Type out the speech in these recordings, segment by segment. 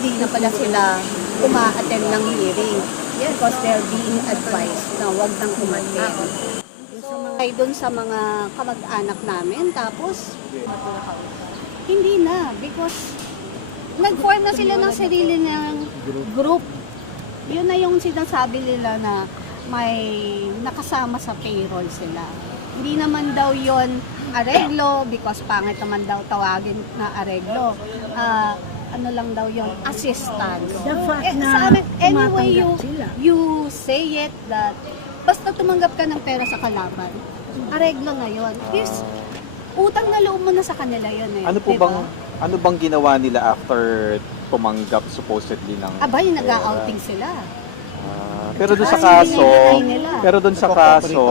hindi na pala sila uma-attend ng hearing. Because they're being advised na wag nang umattend. Ay doon sa mga kamag-anak namin, tapos hindi na because nag-form na sila ng sarili ng group. Yun na yung sinasabi nila na may nakasama sa payroll sila. Hindi naman daw yon areglo because pangit naman daw tawagin na areglo. Ano lang daw yon assistance. The fact na sa amin, anyway tumatanggap sila. you say it that basta tumanggap ka ng pera sa kalaban, areglo na yon. Yes, utang na loob mo na sa kanila yun eh. Diba? Ano bang ginawa nila after tumanggap supposedly ng Abay, nag-outing sila. pero doon sa Ay, kaso, hindi nila. pero doon sa kaso,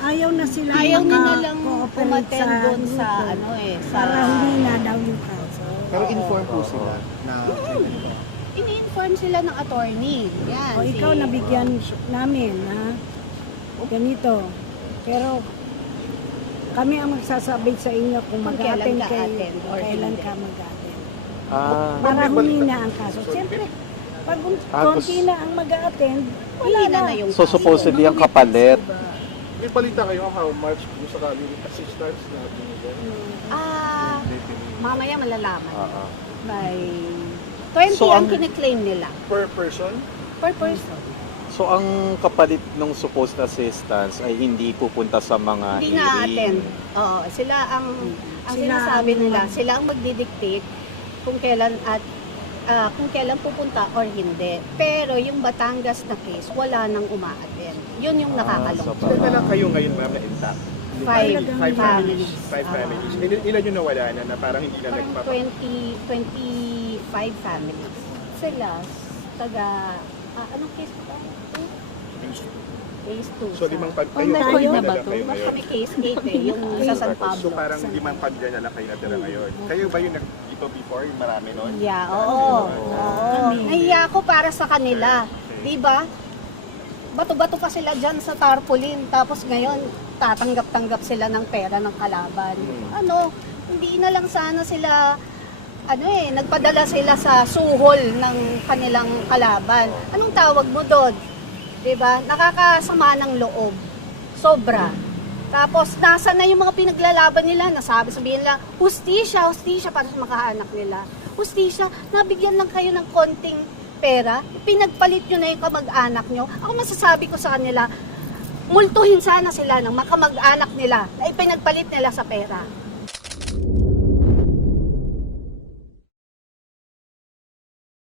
Ayaw na sila Ayaw na nilang maka-cooperate umattend doon sa grupo. ano eh, sa Para hindi na daw yung kaso. Pero inform po sila na ini-inform sila ng attorney. Yan. O ikaw nabigyan namin ha. Ganito. Pero kami ang magsasabi sa inyo kung Kung mag-attend kailan ka kayo attend o or kailan hindi. ka mag-attend. ah, Para humina ang kaso. Siyempre, pag konti na ang mag-attend, wala Hindi na. na yung so kaso. supposedly ang kapalit, may balita kayo how much kung sakaling assistance na binigay? Mamaya malalaman. ah. By 20 So, ang ang- kine-claim nila Per person? per person. So ang kapalit ng supposed assistance ay hindi pupunta sa mga Hindi na-attend. hearing. Oo, sila ang Sila sinasabi ang- nila, sila ang magdidictate kung kailan at kung kailan pupunta or hindi. Pero yung Batangas na case, wala nang uma-attend. Yun yung nakakalungkot. so Ilan na lang kayo ngayon, ma'am, na intact? Five Five families. families. Five families. Ilan yung nawala na parang hindi na Parang nagpapa... 25 families. Sila, taga, anong case ba? Case 2. So, limang pag On kayo, record ilan na na ba lang to? kayo ngayon? Kami case 8 eh, yung sa San Pablo. So, parang limang pamilya na lang kayo natira ngayon. Kayo ba yung dito before, yung marami nun? Yeah, oo. Oo. Nahiya ako para sa kanila. Di ba? Bato-bato pa sila dyan sa tarpaulin. Tapos ngayon, tatanggap-tanggap sila ng pera ng kalaban. Ano, hindi na lang sana sila, nagpadala sila sa suhol ng kanilang kalaban. Anong tawag mo doon? Di ba? Nakakasama ng loob. Sobra. Tapos, nasa na yung mga pinaglalaban nila, sabihin nila, hustisya, hustisya para sa makaanak nila. Hustisya, nabigyan lang kayo ng konting pera, pinagpalit nyo na yung kamag-anak nyo. Ako masasabi ko sa kanila, multuhin sana sila ng makamag-anak nila na ipinagpalit nila sa pera.